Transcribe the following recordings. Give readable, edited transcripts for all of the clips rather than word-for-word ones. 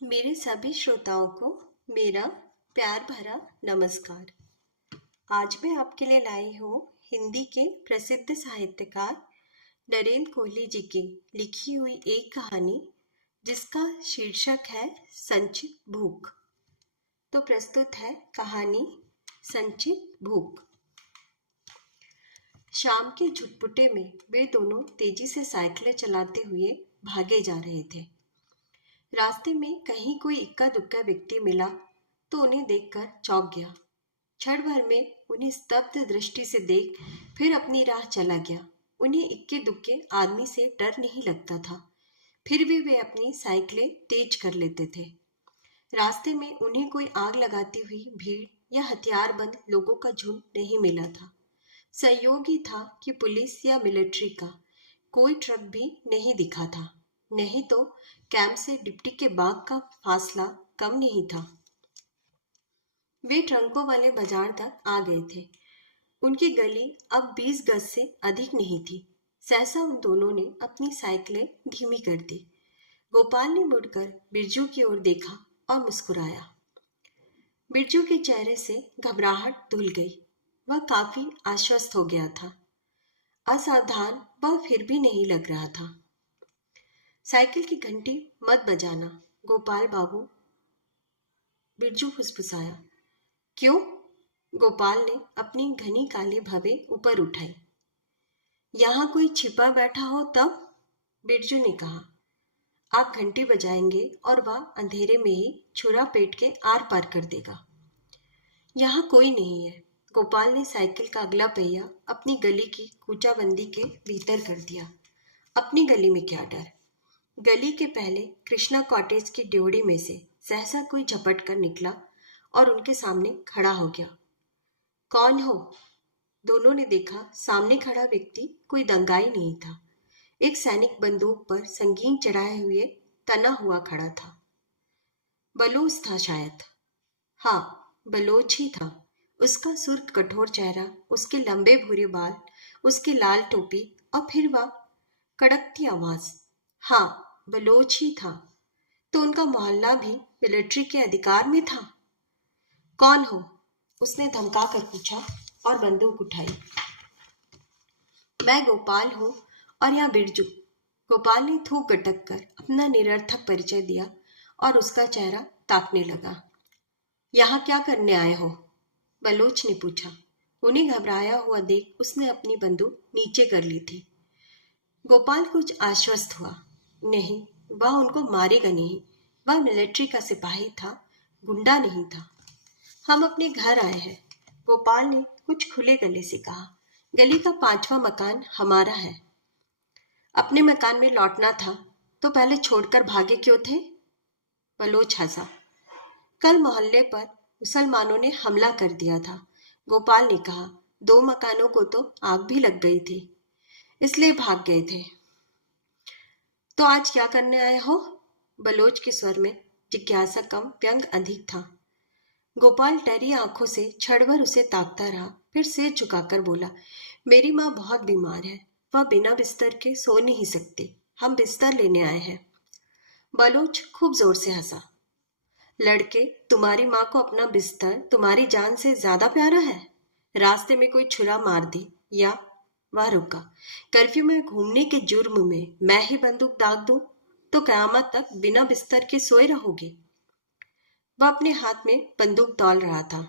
मेरे सभी श्रोताओं को मेरा प्यार भरा नमस्कार। आज मैं आपके लिए लाई हूँ हिंदी के प्रसिद्ध साहित्यकार नरेंद्र कोहली जी की लिखी हुई एक कहानी जिसका शीर्षक है संचित भूख। तो प्रस्तुत है कहानी संचित भूख। शाम के झुटपुटे में वे दोनों तेजी से साइकिलें चलाते हुए भागे जा रहे थे। रास्ते में कहीं कोई इक्का दुक्का व्यक्ति मिला तो उन्हें देखकर चौंक गया। क्षण भर में उन्हें स्तब्ध दृष्टि से देख फिर अपनी राह चला गया। उन्हें इक्के दुक्के आदमी से डर नहीं लगता था, फिर भी वे अपनी साइकिलें तेज कर लेते थे। रास्ते में उन्हें कोई आग लगाती हुई भीड़ या हथियारबंद लोगों का झुंड नहीं मिला था। संयोग ही था कि पुलिस या मिलिट्री का कोई ट्रक भी नहीं दिखा था, नहीं तो कैंप से डिप्टी के बाग का फासला कम नहीं था। वे ट्रंकों वाले बाजार तक आ गए थे। उनकी गली अब 20 गज से अधिक नहीं थी। सहसा उन दोनों ने अपनी साइकिलें धीमी कर दी। गोपाल ने मुड़कर बिरजू की ओर देखा और मुस्कुराया। बिरजू के चेहरे से घबराहट धुल गई। वह काफी आश्वस्त हो गया था। असावधान वह फिर भी नहीं लग रहा था। साइकिल की घंटी मत बजाना गोपाल बाबू, बिरजू फुसफुसाया। क्यों? गोपाल ने अपनी घनी काली भवें ऊपर उठाई। यहां कोई छिपा बैठा हो तब? बिरजू ने कहा। आप घंटी बजाएंगे और वह अंधेरे में ही छुरा पेट के आर पार कर देगा। यहाँ कोई नहीं है। गोपाल ने साइकिल का अगला पहिया अपनी गली की कूचाबंदी के भीतर कर दिया। अपनी गली में क्या डर। गली के पहले कृष्णा कॉटेज की ड्योढ़ी में से सहसा कोई झपट कर निकला और उनके सामने खड़ा हो गया। कौन हो? दोनों ने देखा सामने खड़ा व्यक्ति कोई दंगाई नहीं था। एक सैनिक बंदूक पर संगीन चढ़ाए हुए तना हुआ खड़ा था। बलूच था शायद। हाँ, बलोच ही था। उसका सुर्ख कठोर चेहरा, उसके लंबे भूरे बाल, उसकी लाल टोपी और फिर वह कड़कती आवाज। हाँ, बलोच ही था। तो उनका मोहल्ला भी मिलिट्री के अधिकार में था। कौन हो? उसने धमका कर पूछा और बंदूक उठाई। मैं गोपाल हूँ और यहाँ बिरजू। गोपाल ने थूक गटक कर अपना निरर्थक परिचय दिया और उसका चेहरा ताकने लगा। यहाँ क्या करने आए हो? बलोच ने पूछा। उन्हें घबराया हुआ देख उसने अपनी बंदूक नीचे कर ली थी। गोपाल कुछ आश्वस्त हुआ। नहीं, वह उनको मारेगा नहीं। वह मिलिट्री का सिपाही था, गुंडा नहीं था। हम अपने घर आए हैं, गोपाल ने कुछ खुले गले से कहा। गली का 5वां मकान हमारा है। अपने मकान में लौटना था तो पहले छोड़कर भागे क्यों थे? बलोच हंसा। कल मोहल्ले पर मुसलमानों ने हमला कर दिया था, गोपाल ने कहा। 2 मकानों को तो आग भी लग गई थी, इसलिए भाग गए थे। तो आज क्या करने आए हो? बलोच के स्वर में जिज्ञासा कम व्यंग अधिक था। गोपाल डरी आंखों से क्षण भर उसे ताकता रहा, फिर सिर झुकाकर बोला। मेरी माँ बहुत बीमार है, वह बिना बिस्तर के सो नहीं सकती। हम बिस्तर लेने आए हैं। बलोच खूब जोर से हंसा। लड़के, तुम्हारी माँ को अपना बिस्तर तुम्हारी जान से ज्यादा प्यारा है? रास्ते में कोई छुरा मार दी या? वह रुका। कर्फ्यू में घूमने के जुर्म में मैं ही बंदूक दाग दूं तो कयामत तक बिना बिस्तर के सोए रहोगे। वह अपने हाथ में बंदूक तौल रहा था।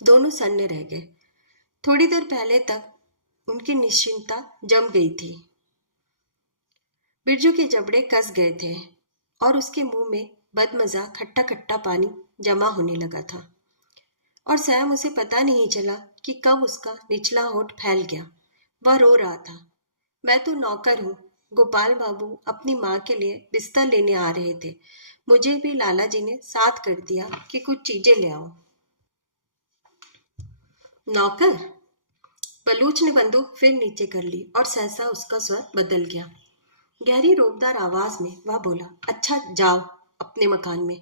दोनों सन्ने रह गए। थोड़ी देर पहले तक उनकी निश्चिंतता जम गई थी। बिरजू के जबड़े कस गए थे और उसके मुंह में बदमजा खट्टा खट्टा पानी जमा होने लगा था और स्वयं उसे पता नहीं चला कि कब उसका निचला होठ फैल गया। वह रो रहा था। मैं तो नौकर हूँ। गोपाल बाबू अपनी माँ के लिए बिस्तर लेने आ रहे थे। मुझे भी लाला जी ने साथ कर दिया कि कुछ चीजें ले आओ। नौकर? बलूच ने बंदूक फिर नीचे कर ली और सहसा उसका स्वर बदल गया। गहरी रोबदार आवाज में वह बोला। अच्छा, जाओ अपने मकान में।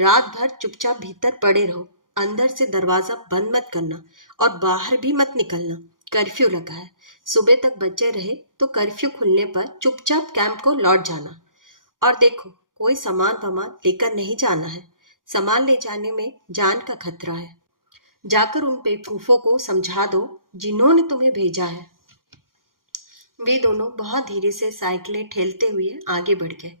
रात भर चुपचाप भीतर पड़े रहो। अंदर से दरवाजा बंद मत करना और बाहर भी मत निकलना। कर्फ्यू लगा है। सुबह तक बचे रहे तो कर्फ्यू खुलने पर चुपचाप कैंप को लौट जाना। और देखो, कोई सामान वामान लेकर नहीं जाना है। सामान ले जाने में जान का खतरा है। जाकर उन बेवकूफों को समझा दो जिन्होंने तुम्हें भेजा है। वे दोनों बहुत धीरे से साइकिलें ठेलते हुए आगे बढ़ गए।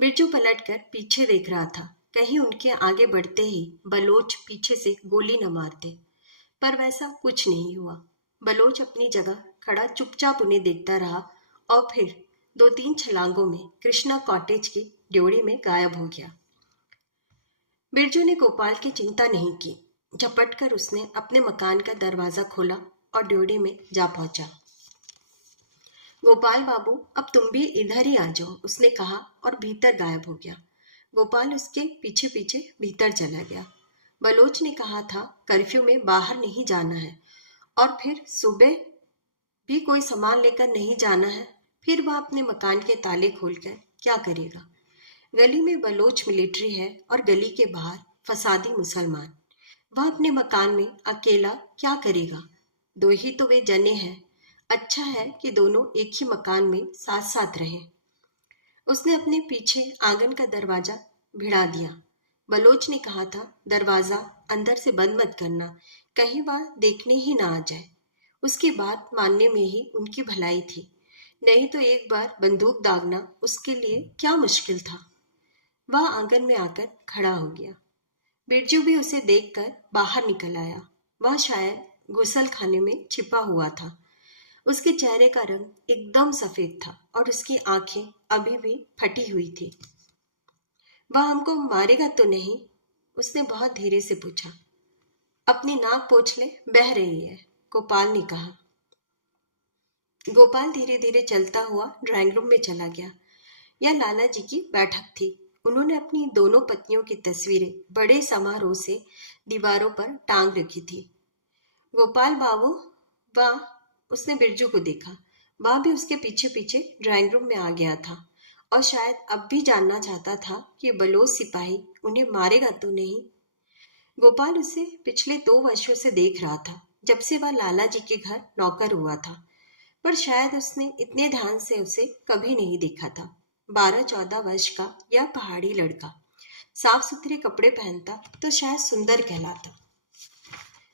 बिरजू पलटकर पीछे देख रहा था, कहीं उनके आगे बढ़ते ही बलोच पीछे से गोली न मारते। पर वैसा कुछ नहीं हुआ। बलोच अपनी जगह खड़ा चुपचाप उन्हें देखता रहा और फिर 2-3 छलांगों में कृष्णा कॉटेज की ड्योढ़ी में गायब हो गया। बिरजू ने गोपाल की चिंता नहीं की। झपट कर उसने अपने मकान का दरवाजा खोला और ड्योढ़ी में जा पहुंचा। गोपाल बाबू, अब तुम भी इधर ही आ जाओ, उसने कहा और भीतर गायब हो गया। गोपाल उसके पीछे पीछे भीतर चला गया। बलोच ने कहा था कर्फ्यू में बाहर नहीं जाना है और फिर सुबह भी कोई सामान लेकर नहीं जाना है। फिर वह अपने मकान के ताले खोलकर क्या करेगा? गली में बलोच मिलिट्री है और गली के बाहर फसादी मुसलमान। वह अपने मकान में अकेला क्या करेगा? 2 ही तो वे जने हैं। अच्छा है कि दोनों एक ही मकान में साथ साथ रहें। उसने अपने पीछे आंगन का दरवाजा भिड़ा दिया। बलोच ने कहा था दरवाजा अंदर से बंद मत करना, कहीं वह देखने ही ना आ जाए। उसकी बात मानने में ही उनकी भलाई थी, नहीं तो एक बार बंदूक दागना उसके लिए क्या मुश्किल था। वह आंगन में आकर खड़ा हो गया। बिरजू भी उसे देखकर बाहर निकल आया। वह शायद गुसल खाने में छिपा हुआ था। उसके चेहरे का रंग एकदम सफेद था और उसकी आंखें अभी भी फटी हुई थी। वह हमको मारेगा तो नहीं? उसने बहुत धीरे से पूछा। अपनी नाक पोंछ ले, बह रही है, गोपाल ने कहा। गोपाल धीरे धीरे चलता हुआ ड्राइंग रूम में चला गया। यह लाला जी की बैठक थी। उन्होंने अपनी दोनों पत्नियों की तस्वीरें बड़े समारोह से दीवारों पर टांग रखी थी। गोपाल बाबू, वाह, उसने बिरजू को देखा। वह भी उसके पीछे पीछे ड्राइंग रूम में आ गया था और शायद अब भी जानना चाहता था कि बलोच सिपाही उन्हें मारेगा तो नहीं। गोपाल उसे पिछले 2 वर्षों से देख रहा था, जब से वह लाला जी के घर नौकर हुआ था, पर शायद उसने इतने ध्यान से उसे कभी नहीं देखा था। 12-14 वर्ष का यह पहाड़ी लड़का साफ सुथरे कपड़े पहनता तो शायद सुंदर कहलाता।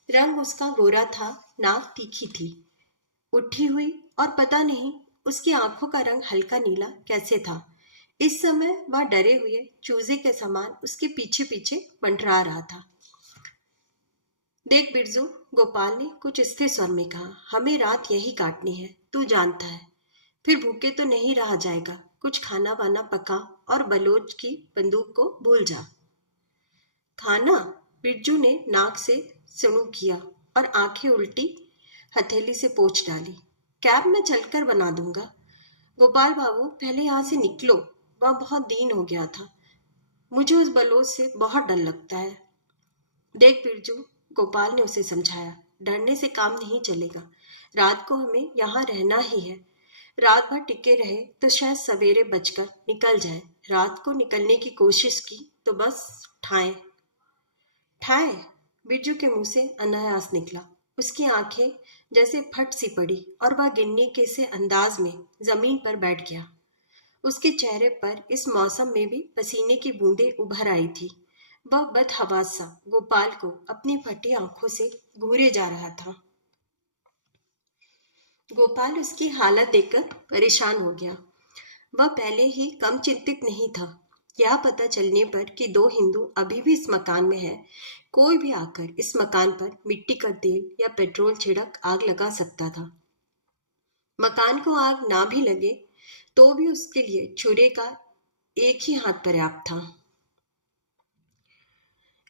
रंग उसका गोरा था, नाक तीखी थी, उठी हुई, और पता नहीं उसकी आंखों का रंग हल्का नीला कैसे था। इस समय वह डरे हुए चूजे के समान उसके पीछे पीछे मंडरा रहा था। देख बिरजू, गोपाल ने कुछ स्थिर स्वर में कहा, हमें रात यही काटनी है, तू जानता है। फिर भूखे तो नहीं रहा जाएगा। कुछ खाना वाना पका और बलोच की बंदूक को भूल जा। खाना? बिरजू ने नाक से सुनु किया और आंखें उल्टी हथेली से पोंछ डाली। कैब में चलकर बना दूंगा। गोपाल बाबू, पहले यहाँ से निकलो। वह बहुत दीन हो गया था। मुझे उस बलोच से बहुत डर लगता है। देख बिरजू, गोपाल ने उसे समझाया, डरने से काम नहीं चलेगा। रात को हमें यहाँ रहना ही है। रात भर टिके रहे तो शायद सवेरे बचकर निकल जाए। रात को निकलने की कोशिश की तो बस ठाए ठाए। बिरजू के मुंह से अनायास निकला। उसकी आंखें जैसे फट सी पड़ी और वह गिनने के से अंदाज में जमीन पर बैठ गया। उसके चेहरे पर इस मौसम में भी पसीने की बूंदें उभर आई थी। वह बदहवास सा गोपाल को अपनी फटी आंखों से घूरे जा रहा था। गोपाल उसकी हालत देखकर परेशान हो गया। वह पहले ही कम चिंतित नहीं था। यह पता चलने पर कि 2 हिंदू अभी भी इस मकान में है, कोई भी आकर इस मकान पर मिट्टी का तेल या पेट्रोल छिड़क आग लगा सकता था। मकान को आग ना भी लगे तो भी उसके लिए छुरे का एक ही हाथ पर्याप्त था।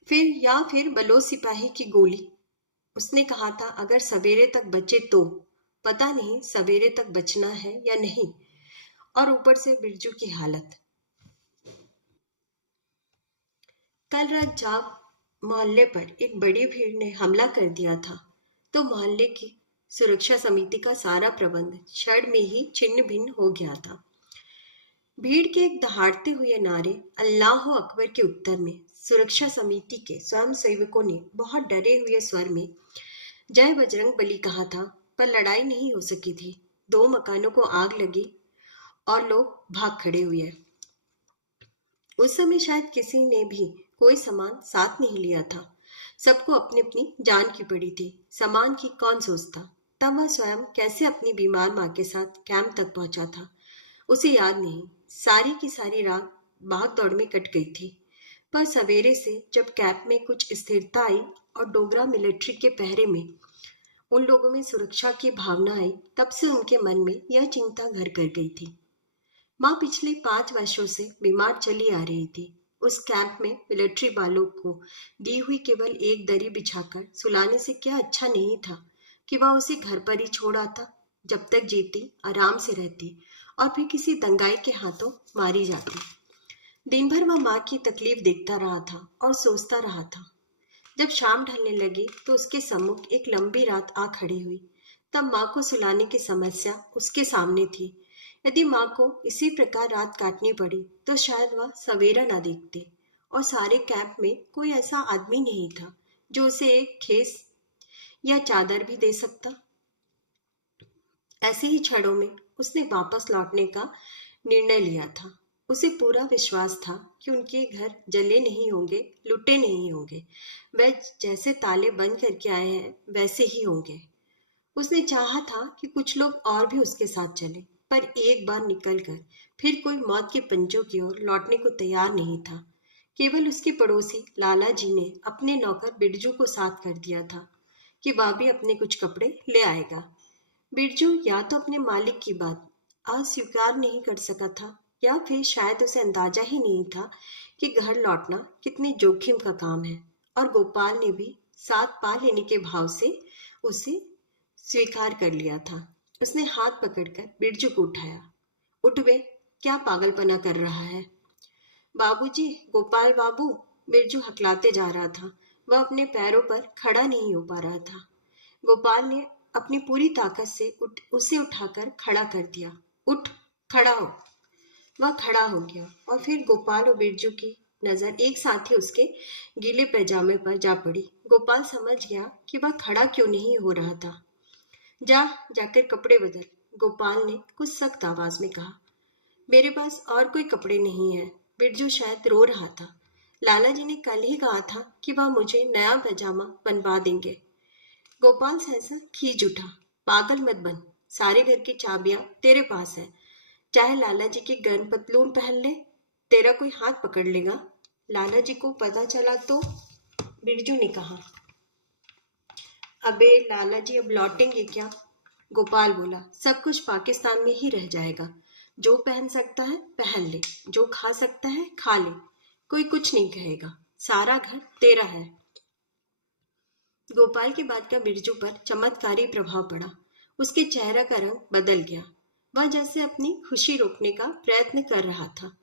फिर बलोच सिपाही की गोली। उसने कहा था अगर सवेरे तक बचे तो। पता नहीं सवेरे तक बचना है या नहीं। और ऊपर से बिरजू की हालत। कल रात जब मोहल्ले पर एक बड़ी भीड़ ने हमला कर दिया था तो मोहल्ले की सुरक्षा समिति का सारा प्रबंध क्षण में ही छिन्न भिन्न हो गया था। भीड़ के एक दहाड़ते हुए नारे अल्लाह अकबर के उत्तर में सुरक्षा समिति के स्वयं सेवकों ने बहुत डरे हुए स्वर में जय बजरंग बली कहा था, पर लड़ाई नहीं हो सकी थी। 2 मकानों को आग लगी और लोग भाग खड़े हुए। उस समय शायद किसी ने भी कोई सामान साथ नहीं लिया था। सबको अपनी अपनी जान की पड़ी थी। सामान की कौन सोचता। तब वह स्वयं कैसे अपनी बीमार माँ के साथ कैंप तक पहुंचा था, उसे याद नहीं। सारी की सारी रात भाग दौड़ में कट गई थी। पर सवेरे से जब कैंप में कुछ स्थिरता आई और डोगरा मिलिट्री के पहरे में उन लोगों में सुरक्षा की भावना आई, तब से उनके मन में यह चिंता घर कर गई थी। माँ पिछले 5 वर्षों से बीमार चली आ रही थी। उस कैंप में मिलिट्री वालों को दी हुई केवल एक दरी बिछाकर सुलाने से क्या अच्छा नहीं था कि वह उसे घर पर ही छोड़ आता, जब तक जीती आराम से रहती और फिर किसी दंगाई के हाथों मारी जाती। दिन भर वह माँ की तकलीफ देखता रहा था और सोचता रहा था। जब शाम ढलने लगी तो उसके सम्मुख एक लंबी रात आ खड़ी हुई। तब माँ को सुलाने की समस्या उसके सामने थी। यदि माँ को इसी प्रकार रात काटनी पड़ी तो शायद वह सवेरा ना देखती, और सारे कैंप में कोई ऐसा आदमी नहीं था जो उसे एक खेस या चादर भी दे सकता। ऐसे ही क्षणों में उसने वापस लौटने का निर्णय लिया था। उसे पूरा विश्वास था कि उनके घर जले नहीं होंगे, लुटे नहीं होंगे। वह जैसे ताले बंद करके आए हैं वैसे ही होंगे। उसने चाहा था कि कुछ लोग और भी उसके साथ चले, पर एक बार निकलकर फिर कोई मौत के पंजों की ओर लौटने को तैयार नहीं था। केवल उसके पड़ोसी लाला जी ने अपने नौकर बिरजू को साथ कर दिया था कि वह भी अपने कुछ कपड़े ले आएगा। बिरजू या तो अपने मालिक की बात अस्वीकार नहीं कर सका था, या फिर शायद उसे अंदाजा ही नहीं था कि घर लौटना कितने जोखिम का काम है। और गोपाल ने भी साथ पा लेने के भाव से उसे स्वीकार कर लिया था। उसने हाथ पकड़कर बिरजू को उठाया। उठ बे, क्या पागलपना कर रहा है? बाबूजी, गोपाल बाबू, बिरजू हकलाते जा रहा था। वह अपने पैरों पर खड़ा नहीं हो पा रहा था। गोपाल ने अपनी पूरी ताकत से उसे उठाकर खड़ा कर दिया। उठ, खड़ा हो। वह खड़ा हो गया और फिर गोपाल और बिरजू की नजर एक साथ ही उसके गीले पैजामे पर जा पड़ी। गोपाल समझ गया कि वह खड़ा क्यों नहीं हो रहा था। जाकर कपड़े बदल, गोपाल ने कुछ सख्त आवाज में कहा। मेरे पास और कोई कपड़े नहीं है। बिरजू शायद रो रहा था। लाला जी ने कल ही कहा था कि वह मुझे नया पैजामा बनवा देंगे। गोपाल सहसा खींच उठा। पागल मत बन, सारे घर की चाबियां तेरे पास है। चाहे लाला जी की गन पतलून पहन ले, तेरा कोई हाथ पकड़ लेगा। लाला जी को पता चला तो? बिरजू ने कहा। अबे लाला जी अब लौटेंगे क्या? गोपाल बोला। सब कुछ पाकिस्तान में ही रह जाएगा। जो पहन सकता है पहन ले, जो खा सकता है खा ले, कोई कुछ नहीं कहेगा। सारा घर तेरा है। गोपाल की बात का बिरजू पर चमत्कारी प्रभाव पड़ा। उसके चेहरा का रंग बदल गया। वह जैसे अपनी खुशी रोकने का प्रयत्न कर रहा था।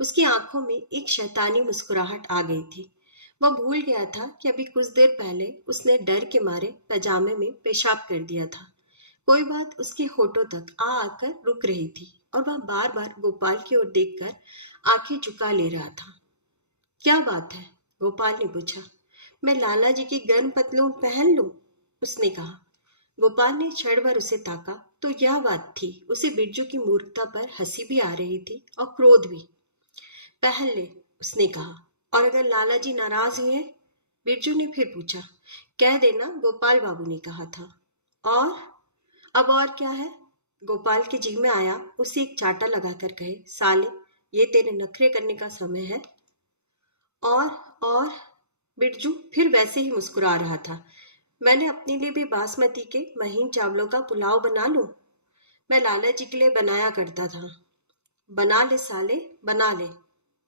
उसकी आंखों में एक शैतानी मुस्कुराहट आ गई थी। वह भूल गया था कि अभी कुछ देर पहले उसने डर के मारे पैजामे में पेशाब कर दिया था। कोई बात उसके होठों तक आ आकर रुक रही थी और वह बार बार गोपाल की ओर देखकर आंखें झुका ले रहा था। क्या बात है? गोपाल ने पूछा। मैं लाला जी की गर्म पतलून पहन लूं? उसने कहा। गोपाल ने क्षण भर उसे ताका तो यह बात थी। उसे बिरजू की मूर्खता पर हंसी भी आ रही थी और क्रोध भी। पहन ले, उसने कहा। और अगर लाला जी नाराज हुए? बिरजू ने फिर पूछा। कह देना गोपाल बाबू ने कहा था। और अब और क्या है? गोपाल के जी में आया उसे एक चाटा लगाकर कहे, साले, ये तेरे नखरे करने का समय है। और और बिरजू फिर वैसे ही मुस्कुरा रहा था। मैंने अपने लिए भी बासमती के महीन चावलों का पुलाव बना लूं? मैं लाला जी के लिए बनाया करता था। बना ले साले, बना ले,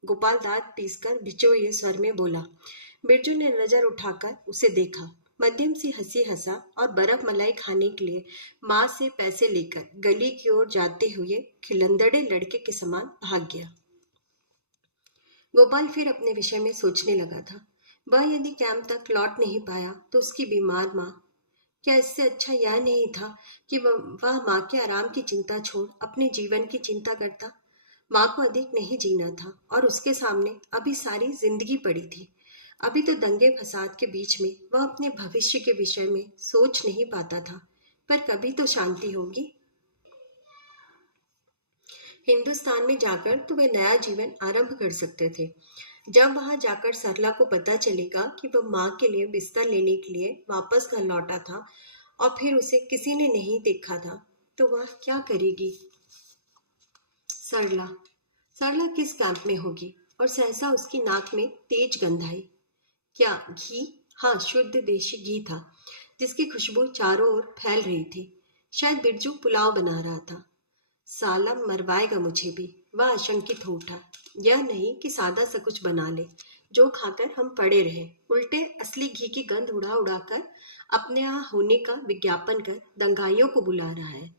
गोपाल दांत पीसकर भिचोए हुए स्वर में बोला। बिरजू ने नजर उठाकर उसे देखा। मध्यम सी हंसी हंसा और बर्फ मलाई खाने के लिए माँ से पैसे लेकर गली की ओर जाते हुए खिलंदड़े लड़के के समान भाग गया। गोपाल फिर अपने विषय में सोचने लगा था। वह यदि कैंप तक लौट नहीं पाया तो उसकी बीमार माँ, क्या इससे अच्छा यह नहीं था कि वह माँ के आराम की चिंता छोड़ अपने जीवन की चिंता करता? माँ को अधिक नहीं जीना था और उसके सामने अभी सारी जिंदगी पड़ी थी। अभी तो दंगे फसाद के बीच में वह अपने भविष्य के विषय में सोच नहीं पाता था, पर कभी तो शांति होगी। हिंदुस्तान में जाकर तो वे नया जीवन आरंभ कर सकते थे। जब वहां जाकर सरला को पता चलेगा कि वह माँ के लिए बिस्तर लेने के लिए वापस घर लौटा था और फिर उसे किसी ने नहीं देखा था, तो वह क्या करेगी? सरला सरला किस कैंप में होगी? और सहसा उसकी नाक में तेज गंध आई। क्या घी? हाँ, शुद्ध देशी घी था, जिसकी खुशबू चारों ओर फैल रही थी। शायद बिरजू पुलाव बना रहा था। साला मरवाएगा मुझे भी, वह आशंकित हो उठा। यह नहीं कि सादा सा कुछ बना ले जो खाकर हम पड़े रहे, उल्टे असली घी की गंध उड़ा उड़ाकर अपने यहाँ होने का विज्ञापन कर दंगाइयों को बुला रहा है।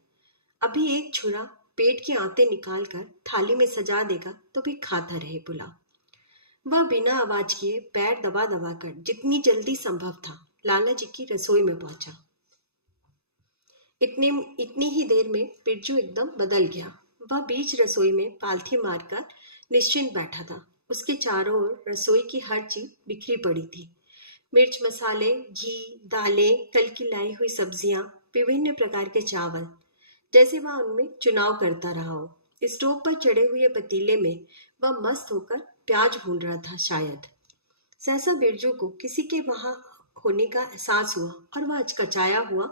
अभी एक छुरा पेट की आंतें निकाल कर थाली में सजा देगा तो भी खाता रहे पुलाव। वह बिना आवाज किए पैर दबा दबा कर जितनी जल्दी संभव था लाला जी की रसोई में पहुंचा। इतनी ही देर में बिरजू एकदम बदल गया। वह बीच रसोई में पालथी मारकर निश्चिंत बैठा था। उसके चारों ओर रसोई की हर चीज बिखरी पड़ी थी। मिर्च मसाले, घी, दालें, कल की लाई हुई सब्जियां, विभिन्न प्रकार के चावल, जैसे वह उनमें चुनाव करता रहा हो। स्टोव पर चढ़े हुए पतीले में वह मस्त होकर प्याज भून रहा था शायद। सहसा बिरजू को किसी के वहां होने का एहसास हुआ और वह अचकचाया हुआ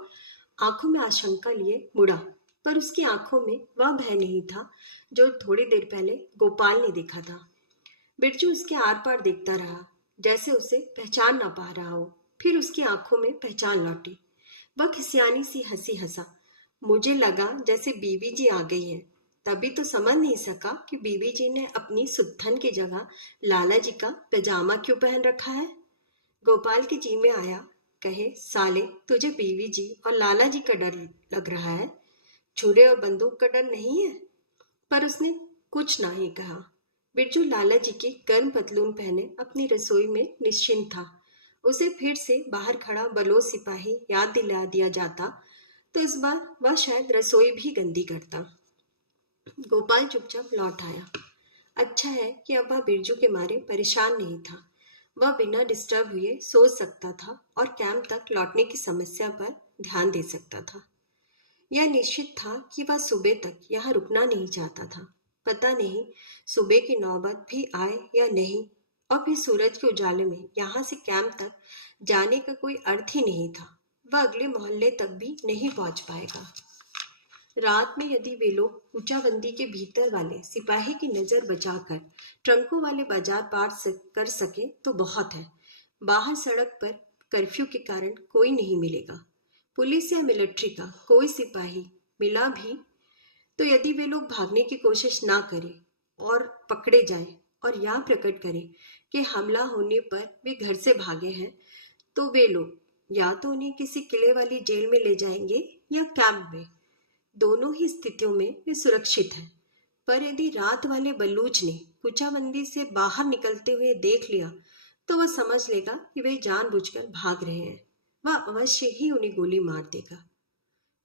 आंखों में आशंका लिए मुड़ा। पर उसकी आंखों में वह भय नहीं था जो थोड़ी देर पहले गोपाल ने देखा था। बिरजू उसके आर पार देखता रहा, जैसे उसे पहचान ना पा रहा हो। फिर उसकी आंखों में पहचान लौटी। वह खिसियानी सी हंसी हंसा। मुझे लगा जैसे बीवी जी आ गई है। तभी तो समझ नहीं सका कि बीवी जी ने अपनी सुत्थन की जगह लाला जी का पैजामा क्यों पहन रखा है। गोपाल के जी में आया, कहे, साले तुझे बीवी जी और लाला जी का डर लग रहा है, छुरे और बंदूक का डर नहीं है? पर उसने कुछ नहीं कहा। बिरजू लाला जी की गर्म पतलून पहने अपनी रसोई में निश्चिंत था। उसे फिर से बाहर खड़ा बलोच सिपाही याद दिला दिया जाता तो इस बार वह शायद रसोई भी गंदी करता। गोपाल चुपचाप लौट आया। अच्छा है कि अब वह बिरजू के मारे परेशान नहीं था। वह बिना डिस्टर्ब हुए सोच सकता था और कैंप तक लौटने की समस्या पर ध्यान दे सकता था। यह निश्चित था कि वह सुबह तक यहाँ रुकना नहीं चाहता था। पता नहीं सुबह की नौबत भी आए या नहीं, और फिर सूरज के उजाले में यहाँ से कैंप तक जाने का कोई अर्थ ही नहीं था। वह अगले मोहल्ले तक भी नहीं पहुंच पाएगा। रात में यदि वे लोग ऊंचाबंदी के भीतर वाले सिपाही की नजर बचाकर ट्रंकों वाले बाजार पार कर सके तो बहुत है। बाहर सड़क पर कर्फ्यू के कारण कोई नहीं मिलेगा। पुलिस या मिलिट्री का कोई सिपाही मिला भी तो यदि वे लोग भागने की कोशिश ना करें और पकड़े जाएं और या प्रकट करें कि हमला होने पर वे घर से भागे हैं, तो वे लोग या तो उन्हें किसी किले वाली जेल में ले जाएंगे या कैंप में। दोनों ही स्थितियों में वे सुरक्षित हैं। पर यदि रात वाले बलूच ने कुचाबंदी से बाहर निकलते हुए देख लिया तो वह समझ लेगा कि वे जानबूझकर भाग रहे हैं। वह अवश्य ही उन्हें गोली मार देगा।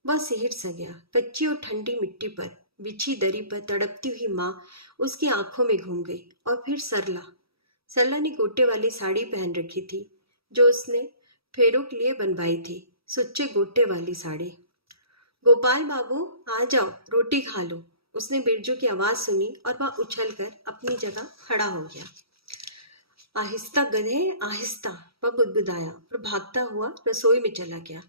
वह सिहर सा गया। कच्ची और ठंडी मिट्टी पर बिछी दरी पर तड़पती हुई माँ उसकी आंखों में घूम गई। और फिर सरला सरला ने गोटे वाली साड़ी पहन रखी थी जो उसने फेरों के लिए बनवाई थी, सुच्चे गोटे वाली साड़ी। गोपाल बाबू, आ जाओ, रोटी खा लो। उसने बिरजू की आवाज सुनी और वह उछलकर अपनी जगह खड़ा हो गया। आहिस्ता गधे, आहिस्ता, वह बुदबुदाया और भागता हुआ रसोई में चला गया।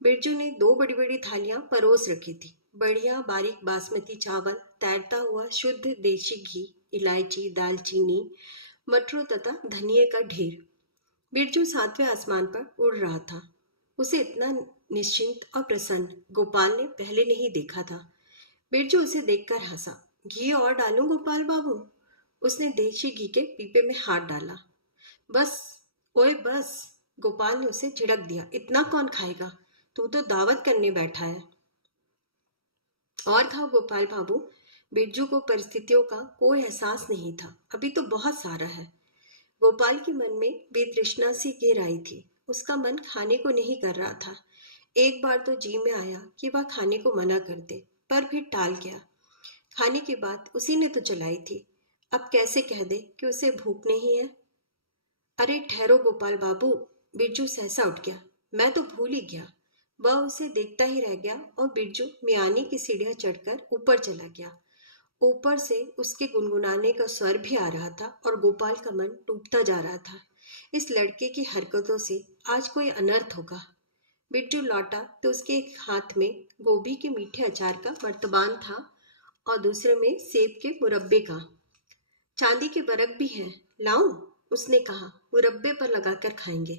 बिरजू ने 2 बड़ी बड़ी थालियां परोस रखी थी। बढ़िया बारीक बासमती चावल, तैरता हुआ शुद्ध देशी घी, इलायची, दालचीनी, मटरों तथा धनिये का ढेर। बिरजू 7वें आसमान पर उड़ रहा था। उसे इतना निश्चिंत और प्रसन्न गोपाल ने पहले नहीं देखा था। बिरजू उसे देखकर हंसा। घी और डालूं गोपाल बाबू? उसने देशी घी के पीपे में हाथ डाला। बस, ओए बस, गोपाल ने उसे झिड़क दिया। इतना कौन खाएगा? तू तो दावत करने बैठा है। और खाओ गोपाल बाबू। बिरजू को परिस्थितियों का कोई एहसास नहीं था। अभी तो बहुत सारा है। गोपाल के मन में बेतृष्णा सी घेर आई थी। उसका मन खाने को नहीं कर रहा था। एक बार तो जी में आया कि वह खाने को मना कर दे, पर फिर टाल गया। खाने की बात उसी ने तो चलाई थी। अब कैसे कह दे कि उसे भूख नहीं है? अरे ठहरो गोपाल बाबू। बिरजू सहसा उठ गया। मैं तो भूल ही गया। वह उसे देखता ही रह गया और बिरजू मियानी की सीढ़ियां चढ़कर ऊपर चला गया। ऊपर से उसके गुनगुनाने का स्वर भी आ रहा था और गोपाल का मन टूटता जा रहा था। इस लड़के की हरकतों से आज कोई अनर्थ होगा। बिट्टू लौटा तो उसके एक हाथ में गोभी के मीठे अचार का मर्तबान था और दूसरे में सेब के मुरब्बे का। चांदी के बरक भी हैं, लाऊं? उसने कहा। मुरब्बे पर लगाकर खाएंगे।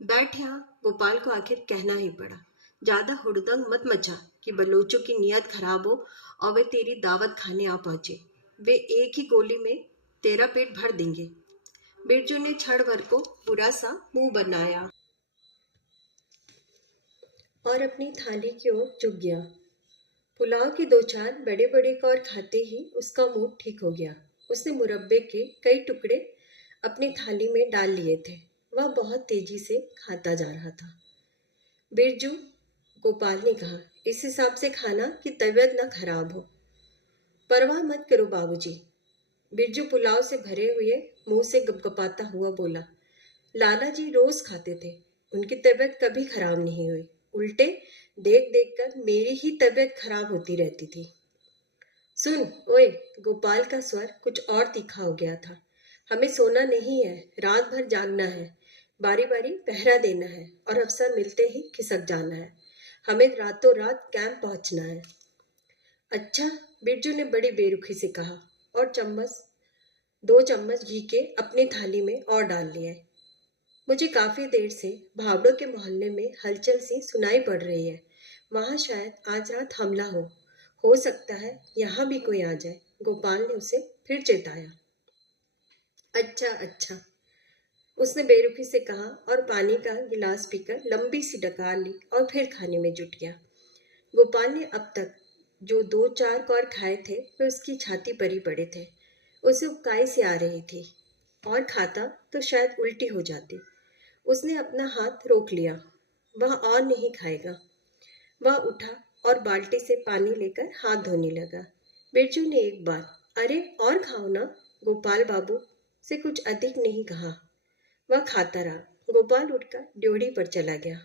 बैठ यहाँ, गोपाल को आखिर कहना ही पड़ा। ज्यादा हुड़दंग मत मचा कि बलोचों की नीयत खराब हो और वे तेरी दावत खाने आ पहुंचे। वे एक ही गोली में तेरा पेट भर देंगे। बिरजू ने क्षण भर को बुरा सा मुंह बनाया और अपनी थाली की ओर झुक गया। पुलाव के दो चार बड़े बड़े कौर खाते ही उसका मूड ठीक हो गया। उसने मुरब्बे के कई टुकड़े अपनी थाली में डाल लिए थे। वह बहुत तेजी से खाता जा रहा था। बिरजू, गोपाल ने कहा, इस हिसाब से खाना कि तबीयत न खराब हो। परवाह मत करो बाबूजी। बिरजू पुलाव से भरे हुए मुंह से गपगपाता हुआ बोला। लाला जी रोज खाते थे, उनकी तबीयत कभी खराब नहीं हुई। उल्टे देख देख कर मेरी ही तबीयत खराब होती रहती थी। सुन ओए, गोपाल का स्वर कुछ और तीखा हो गया था। हमें सोना नहीं है, रात भर जागना है, बारी बारी पहरा देना है और अफसर मिलते ही खिसक जाना है। हमें रातों रात कैंप पहुंचना है। अच्छा, बिरजू ने बड़ी बेरुखी से कहा और 2 चम्मच घी के अपनी थाली में और डाल लिए। मुझे काफी देर से भावड़ों के मोहल्ले में हलचल सी सुनाई पड़ रही है। वहां शायद आज रात हमला हो सकता है यहाँ भी कोई आ जाए। गोपाल ने उसे फिर चेताया। अच्छा अच्छा, उसने बेरुखी से कहा और पानी का गिलास पीकर लंबी सी डकार ली और फिर खाने में जुट गया। गोपाल ने अब तक जो 2-4 कौर खाए थे वे उसकी छाती पर ही पड़े थे। उसे उबकाई से आ रही थी और खाता तो शायद उल्टी हो जाती। उसने अपना हाथ रोक लिया। वह और नहीं खाएगा। वह उठा और बाल्टी से पानी लेकर हाथ धोने लगा। बिरजू ने एक बार, अरे और खाओ ना, गोपाल बाबू से कुछ अधिक नहीं कहा। वह खाता रहा। गोपाल उठकर ड्योढ़ी पर चला गया।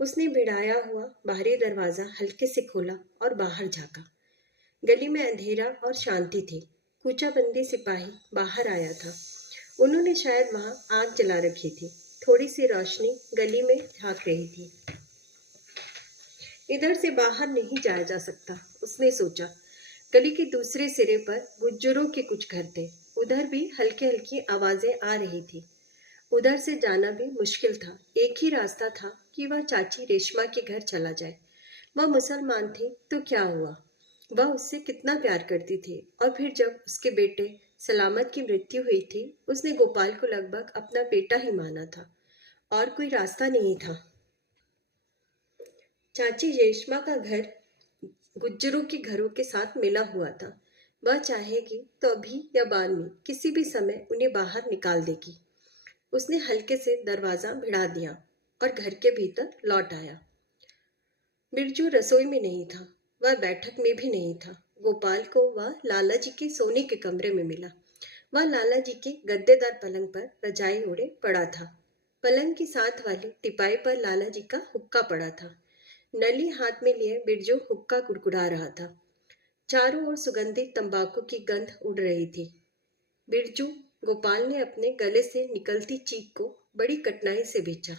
उसने भिड़ाया हुआ बाहरी दरवाजा हल्के से खोला और बाहर झांका। गली में अंधेरा और शांति थी। कूचाबंदी सिपाही बाहर आया था। उन्होंने शायद वहां आग जला रखी थी। थोड़ी सी रोशनी गली में झांक रही थी। इधर से बाहर नहीं जाया जा सकता, उसने सोचा। गली के दूसरे सिरे पर गुज्जरों के कुछ घर थे। उधर भी हल्की हल्की आवाजें आ रही थी। उधर से जाना भी मुश्किल था। एक ही रास्ता था कि वह चाची रेशमा के घर चला जाए। वह मुसलमान थी तो क्या हुआ? वह उससे कितना प्यार करती थी और फिर जब उसके बेटे सलामत की मृत्यु हुई थी उसने गोपाल को लगभग अपना बेटा ही माना था और कोई रास्ता नहीं था। चाची रेशमा का घर गुज्जरों के घरों के साथ मिला हुआ था। वह चाहेगी तो अभी या बाद में किसी भी समय उन्हें बाहर निकाल देगी। उसने हल्के से दरवाजा भिड़ा दिया और घर के भीतर लौट आया। बिरजू रसोई में नहीं था। वह बैठक में भी नहीं था। गोपाल को वह लाला जी के सोने के कमरे में मिला। वह लाला जी के गद्देदार पलंग पर रजाई ओढ़े पड़ा था। पलंग की साथ वाली टिपाई पर लाला जी का हुक्का पड़ा था। नली हाथ में लिए बिरजू हुक्का कुड़कुड़ा रहा था। चारों ओर सुगंधित तंबाकू की गंध उड़ रही थी। बिरजू, गोपाल ने अपने गले से निकलती चीख को बड़ी कठिनाई से भींचा।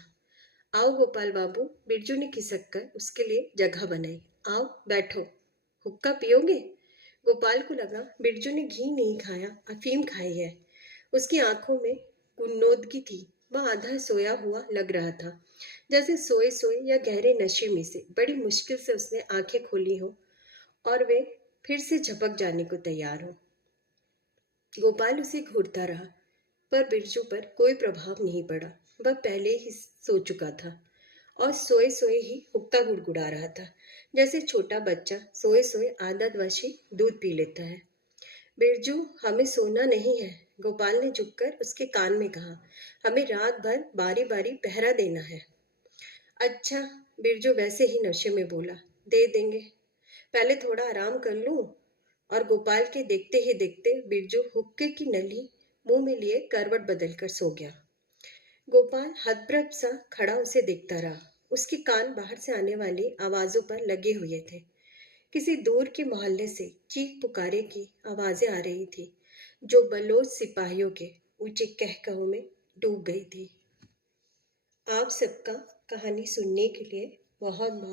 आओ गोपाल बाबू, बिरजू ने खिसक कर उसके लिए जगह बनाई। आओ बैठो, हुक्का पियोगे? गोपाल को लगा बिरजू ने घी नहीं खाया, अफीम खाई है। उसकी आंखों में गुन्नोदगी थी। वह आधा सोया हुआ लग रहा था, जैसे सोए सोए या गहरे नशे में से बड़ी मुश्किल से उसने आंखें खोली हो और वे फिर से झपक जाने को तैयार हो। गोपाल उसे घूरता रहा, पर बिरजू पर कोई प्रभाव नहीं पड़ा। वह पहले ही सो चुका था और सोए सोए ही हुक्का गुड़गुड़ा रहा था, जैसे छोटा बच्चा सोए सोए आदतवश ही दूध पी लेता है। बिरजू, हमें सोना नहीं है, गोपाल ने झुककर उसके कान में कहा। हमें रात भर बारी बारी पहरा देना है। अच्छा, बिरजू वैसे ही नशे में बोला। दे देंगे, पहले थोड़ा आराम कर लूं। और गोपाल के देखते ही देखते बिरजू हुक्के की नली मुंह में लिए करवट बदलकर सो गया। गोपाल हतप्रभ सा खड़ा उसे देखता रहा। उसके कान बाहर से आने वाली आवाजों पर लगे हुए थे। किसी दूर के मोहल्ले से चीख पुकारे की आवाजें आ रही थी, जो बलोच सिपाहियों के ऊंचे कहकहों में डूब गई थी। आप सबका कहानी सुनने के लिए बहुत बहुत